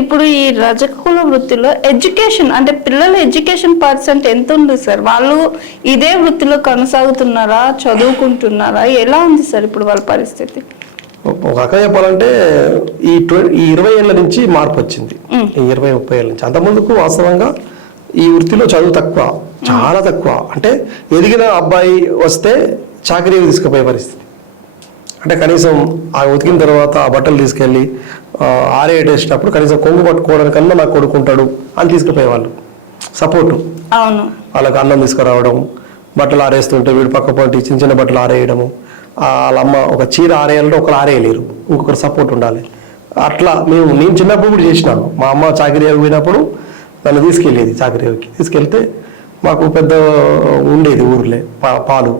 ఇప్పుడు ఈ రజకుల వృత్తిలో ఎడ్యుకేషన్ అంటే పిల్లల ఎడ్యుకేషన్ పర్సెంట్ ఎంత ఉంది సార్? వాళ్ళు ఇదే వృత్తిలో కొనసాగుతున్నారా, చదువుకుంటున్నారా, ఎలా ఉంది సార్ ఇప్పుడు వాళ్ళ పరిస్థితి? ఒక రకంగా చెప్పాలంటే ఈ 20 ఏళ్ళ నుంచి మార్పు వచ్చింది. ఈ 20-30 ఏళ్ళ నుంచి. అంతకుముందుకు వాస్తవంగా ఈ వృత్తిలో చదువు తక్కువ, చాలా తక్కువ. అంటే ఎదిగిన అబ్బాయి వస్తే చాకరీ తీసుకుపోయే పరిస్థితి. అంటే కనీసం ఆ ఉతికిన తర్వాత ఆ బట్టలు తీసుకెళ్ళి ఆరేటేసినప్పుడు కనీసం కొంగు పట్టుకోవడానికన్నా నాకు కొడుకుంటాడు అని తీసుకుపోయేవాళ్ళు. సపోర్టు, అవును, వాళ్ళకి అన్నం తీసుకురావడం, బట్టలు ఆరేస్తుంటే వీడు పక్క పొంటి చిన్న చిన్న బట్టలు ఆరేయడము. వాళ్ళ అమ్మ ఒక చీర ఆరేయాలంటే ఒకరు ఆరేయలేరు, ఇంకొకరు సపోర్ట్ ఉండాలి. అట్లా నేను చిన్నప్పుడు కూడా చేసినాను. మా అమ్మ చాకరీ పోయినప్పుడు నన్ను తీసుకెళ్ళేది. చాకరీకి తీసుకెళ్తే మాకు పెద్ద ఉండేది ఊర్లే పాలు.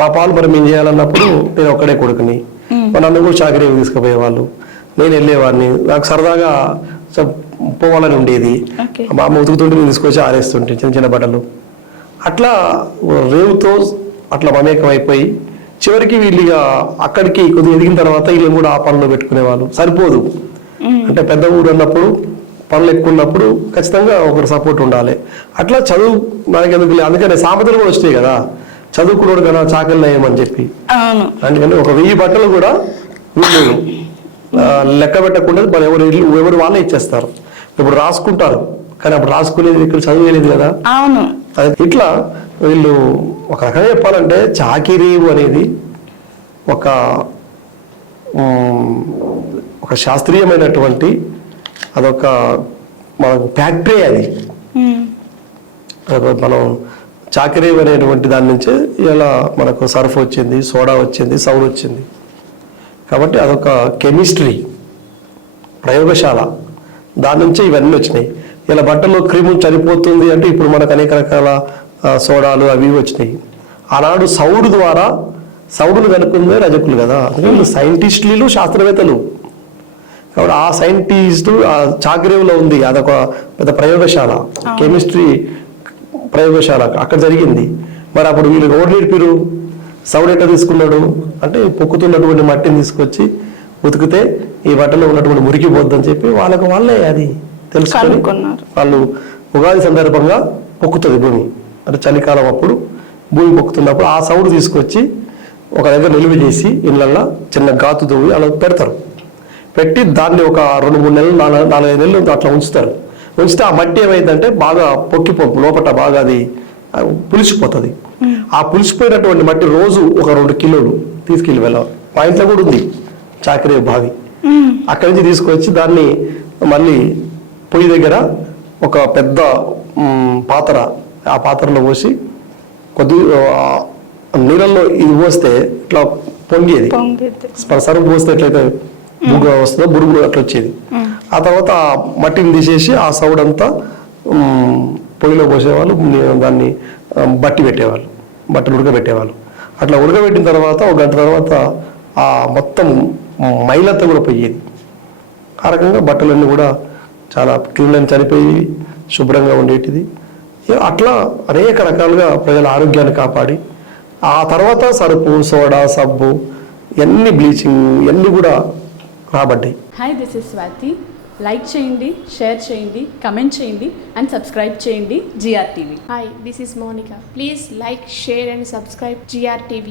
మా పాలు మరి మేము చేయాలన్నప్పుడు నేను ఒక్కడే కొడుకుని, నన్ను కూడా చాకరీ తీసుకుపోయేవాళ్ళు. నేను వెళ్ళేవాడిని. నాకు సరదాగా పోవాలని ఉండేది. మా అమ్మ ఉతుకుతుంటే నేను తీసుకొచ్చి ఆరేస్తుంటే చిన్న చిన్న బట్టలు. అట్లా రేవుతో అట్లా మమేకం అయిపోయి చివరికి వీళ్ళు అక్కడికి కొద్దిగా ఎదిగిన తర్వాత వీళ్ళు కూడా ఆ పనులు పెట్టుకునేవాళ్ళు. సరిపోదు అంటే పెద్ద ఊరు అన్నప్పుడు, పనులు ఎక్కువ ఉన్నప్పుడు ఖచ్చితంగా ఒకరు సపోర్ట్ ఉండాలి. అట్లా చదువు మనకి ఎందుకు లేదు. అందుకని సామెతలు కూడా వచ్చినాయి కదా, చదువుకున్నాడు కదా చాకలి నయమని చెప్పి. అందుకని 1000 బట్టలు కూడా వీళ్ళు లెక్క పెట్టకుండా మరి ఎవరు వాళ్ళే ఇచ్చేస్తారు. ఇప్పుడు రాసుకుంటారు, కానీ అప్పుడు రాసుకునేది ఇక్కడ చదివేది కదా. అవును, ఇట్లా వీళ్ళు ఒక రకంగా చెప్పాలంటే చాకిరీ అనేది ఒక శాస్త్రీయమైనటువంటి అదొక మనకు ఫ్యాక్టరీ. అది మనం చాకరీ అనేటువంటి దాని నుంచే ఇలా మనకు సర్ఫ్ వచ్చింది, సోడా వచ్చింది, సౌండ్ వచ్చింది. కాబట్టి అదొక కెమిస్ట్రీ ప్రయోగశాల. దాని నుంచే ఇవన్నీ వచ్చినాయి. ఇలా బట్టల్లో క్రిము చనిపోతుంది అంటే ఇప్పుడు మనకు అనేక రకాల సోడాలు అవి వచ్చినాయి. ఆనాడు సౌడు ద్వారా సౌడును కనుక్కుందే రజకులు కదా. అందుకని సైంటిస్టులు, శాస్త్రవేత్తలు. కాబట్టి ఆ సైంటిస్టు ఆ చాకరీలో ఉంది. అదొక పెద్ద ప్రయోగశాల, కెమిస్ట్రీ ప్రయోగశాల అక్కడ జరిగింది. మరి అప్పుడు వీళ్ళు ఎవరు నేర్పిరు? సౌడు ఎట్లా తీసుకున్నాడు అంటే పొక్కుతున్నటువంటి మట్టిని తీసుకొచ్చి ఉతికితే ఈ బట్టలో ఉన్నటువంటి మురికి పోద్దని చెప్పి వాళ్ళే అది తెలుసుకొని వాళ్ళు ఉగాది సందర్భంగా పొక్కుతుంది భూమి. అంటే చలికాలం అప్పుడు భూమి పొక్కుతున్నప్పుడు ఆ సౌడు తీసుకొచ్చి ఒక దగ్గర నిలువ చేసి ఇళ్ళల్లో చిన్న గాతు తవ్వి అలా పెడతారు. పెట్టి దాన్ని ఒక 2-3 నెలలు 4-5 నెలలు అట్లా ఉంచుతారు. ఉంచితే ఆ మట్టి ఏమైందంటే బాగా లోపల బాగా అది పులిసిపోతుంది. ఆ పులిసిపోయినటువంటి మట్టి రోజు ఒక 2 కిలోలు తీసుకెళ్ళి వెళ్ళాలి. మా ఇంట్లో కూడా ఉంది చాకరీ బావి. అక్కడి నుంచి తీసుకొచ్చి దాన్ని మళ్ళీ పొయ్యి దగ్గర ఒక పెద్ద పాత్ర, ఆ పాత్రలో పోసి కొద్దిగా నీళ్ళల్లో ఇది పోస్తే ఇట్లా పొంగేది. సరుకు పోస్తే ఎట్లయితే బుగ్గ వస్తుందో బురుగు అట్లా వచ్చేది. ఆ తర్వాత ఆ మట్టిని తీసేసి ఆ సౌడ్ అంతా పొయ్యిలో పోసేవాళ్ళు. దాన్ని బట్టి పెట్టేవాళ్ళు, బట్టలు ఉడకబెట్టేవాళ్ళు. అట్లా ఉడకబెట్టిన తర్వాత 1 గంట తర్వాత ఆ మొత్తం మైలంతా కూడా పోయేది. ఆ రకంగా బట్టలన్నీ కూడా చాలా క్రిములను చనిపోయి శుభ్రంగా ఉండేటిది. అట్లా అనేక రకాలుగా ప్రజల ఆరోగ్యాన్ని కాపాడి ఆ తర్వాత సరుపు, సోడా, సబ్బు, ఇవన్నీ బ్లీచింగ్ ఇవన్నీ కూడా రాబడ్డాయి. Hi, this is Swathi. Like చేయండి, షేర్ చేయండి, కమెంట్ చేయండి అండ్ సబ్స్క్రైబ్ చేయండి GR TV. Hi, this is Monica. Please like, share and subscribe GR TV.